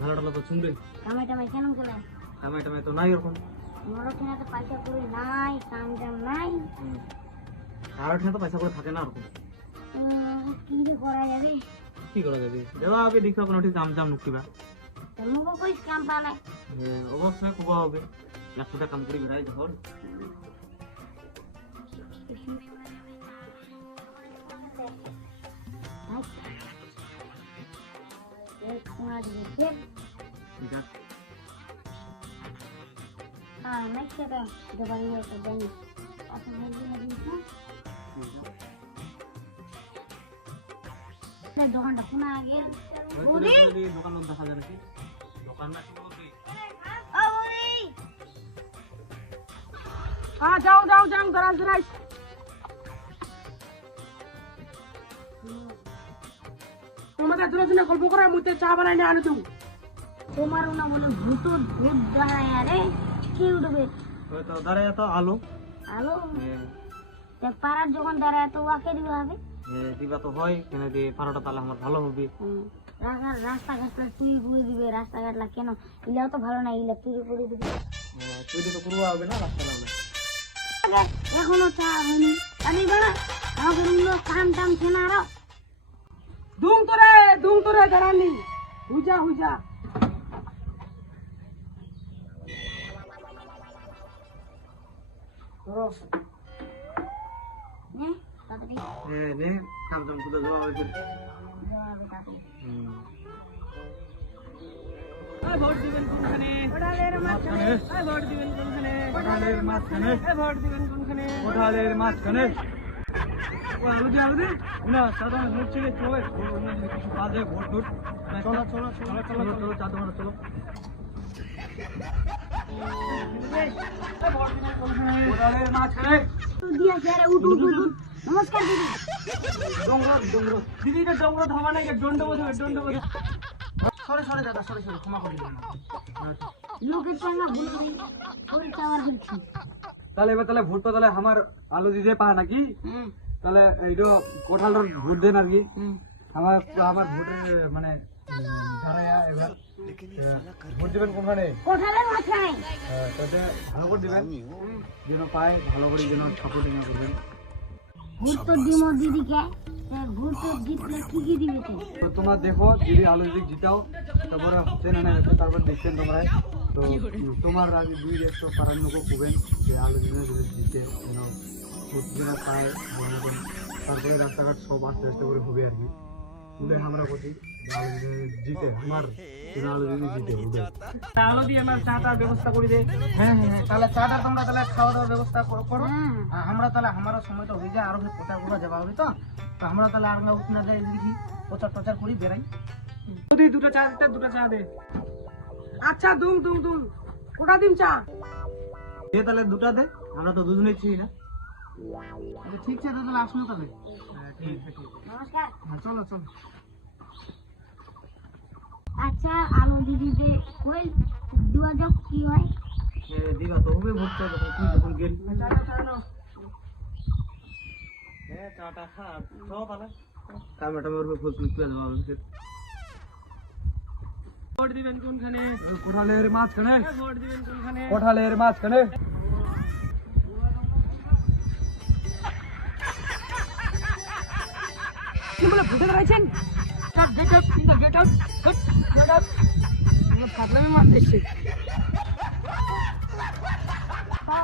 ভালোটা তো শুনবে কামাই টামাই কেন করে? কামাই টামাই তো নাই ওরকম। আমারও কেনা তো পয়সা করে নাই, কাম জাম নাই। আর তো পয়সা করে থাকে না ওরকম। কি রে করা যাবে? কি করা যাবে? দেওয়া হবে দেখো কোনো ঠিক কাম জাম নুকিবা। তোমাকে কই কাম পালে? অবশ্যই খুব হবে। লাখটা কাম করি বেড়াই যখন। দোকানটা শোনা আগে দোকান দেখা যায় নাকি দোকান না যাও যাও যাও দাঁড়ান দাঁড়াই তোমাদের দুজনে গল্প করে মুতে চা বানাই না আনে তুমি তোমার না বলে ভূত ভূত দাঁড়ায় আরে কি উঠবে তো দাঁড়ায় তো আলো আলো দেখ পাড়ার যখন দাঁড়ায় তো ওয়াকে দিবে হবে দিবা তো হয় কেন যে পাড়াটা তাহলে আমার ভালো হবে রাস্তাঘাটটা তুই করে দিবে রাস্তাঘাটলা কেন ইলাও তো ভালো না ইলা তুই করে দিবি তুই তো করবো হবে না রাস্তা হবে এখনো চা হয়নি আমি বলা আমাকে রুমলো কাম টাম খেনা আরো দুম তোরে দাঁড়ানি হুজা হুজা নে কাম জাম করে যাওয়া হবে ভোট দিবেন কোনখানে কোঠালের মাঝখানে ভোট দিবেন কোনখানে কোঠালের মাঝখানে ভোট দিবেন কোনখানে কোঠালের মাঝখানে ও আলো দে না সাধারণ ভোট ছেড়ে চলে অন্য কিছু কাজে ভোট ভোট চলো চলো চলো চলো চলো চা তোমার চলো ভোট দিবেন কোনখানে কোঠালের মাঝখানে দিয়া যারে উঠু উঠু নমস্কার দিদি ডোংরো দিদি এটা ডোংরো ধামা নাই দণ্ড বোঝে সরে দাদা সরে ক্ষমা করে দিবেন লোকের সঙ্গে ভুল করে ওই চাওয়ার হচ্ছে তাহলে এবার তাহলে ভোট তাহলে আমার আলো দিতে পা নাকি হ্যাঁ তাহলে এইটো কোঠালটার ভোট দেন আর কি আমার আমার ভোটের মানে দাঁড়ায়া এবার ভোট দিবেন কোনখানে কোঠালের মাঝখানে তাতে ভালো করে দিবেন যেন পায় ভালো করে যেন সাপোর্টিং করবেন ভোট তো দিমো দিদিকে ভোট তো জিতলে কি দিবে তো তোমরা দেখো যদি আলো যদি জিতাও তারপরে হচ্ছে না তারপর দেখছেন তোমরা তো তোমার আগে দুই একশো পারার লোকও খুবেন যে আলো যদি জিতে যেন ভোট যেন পায় ভালো মতন তারপরে রাস্তাঘাট সব আস্তে আস্তে করে হবে আর কি তুলে আমরা করছি আলো যদি জিতে আমার আলো যদি জিতে হবে আলো দিয়ে আমার চাটার ব্যবস্থা করে দে হ্যাঁ তাহলে চাটা তোমরা তাহলে খাওয়া দাওয়ার ব্যবস্থা করো আমরা তাহলে আমারও সময়টা হয়ে যায় আরো প্রচার করা যাওয়া হবে তো আমরা তাহলে আর না উঠনা দেয় দেখি প্রচার করি বেড়াই যদি দুটো চা দে আচ্ছা দুম ওটা দিন চা দে তাহলে দুটা দে আমরা তো দুজনেই ছিই না ঠিক আছে তাহলে আসুন তাহলে ঠিক আছে নমস্কার চলো আচ্ছা আলো দিদিতে কই দুয়া যাক কি হয় দিবা তো হবে ভোট তো যখন গেল চাটা খা তাহলে টমেটোর ফুল তুলে দেওয়া হবে ভোট দিবেন কোনখানে কোঠালের মাঝখানে ভোট দিবেন কোনখানে কোঠালের মাঝখানে কি বলে ভোটে দাঁড়াইছেন গেট আউট ফাটলামি মারতেছে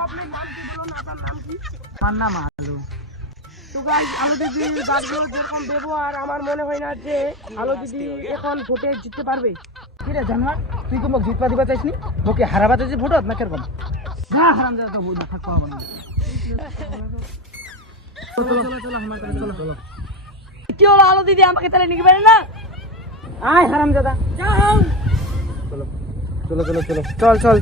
আপনার নাম কি বলুন আপনার নাম কি কান্না মারলো তো গাইস আলো দিদির গাছগুলোর যেরকম ব্যবহার আমার মনে হয় না যে আলো দিদি এখন ভোটে জিততে পারবে কি রে জানোয়ার তুই কি মোক জিতবা দিবা চাইছিস মোকে হারাবা চাইছিস ভোটত না কিরকম যা হারাম যা তো ভোট থাকতে হবে না চলো আমার কাছে চলো কি হলো আলো দিদি আমাকে তাহলে নিতে পারে না আয় হারাম দাদা যাও চলো চল